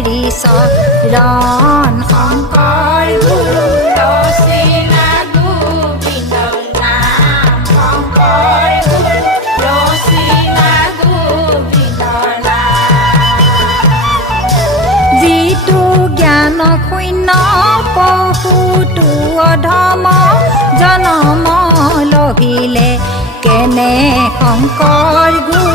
হৰি চৰণ শংকৰ গুৰু ৰচিলা গোবিন্দ নাম শংকৰ গুৰু ৰচিলা গোবিন্দ নাম যিটো জ্ঞান শূন্য পশুটো অধম জনম লভিলে কেনে শংকৰ গুৰু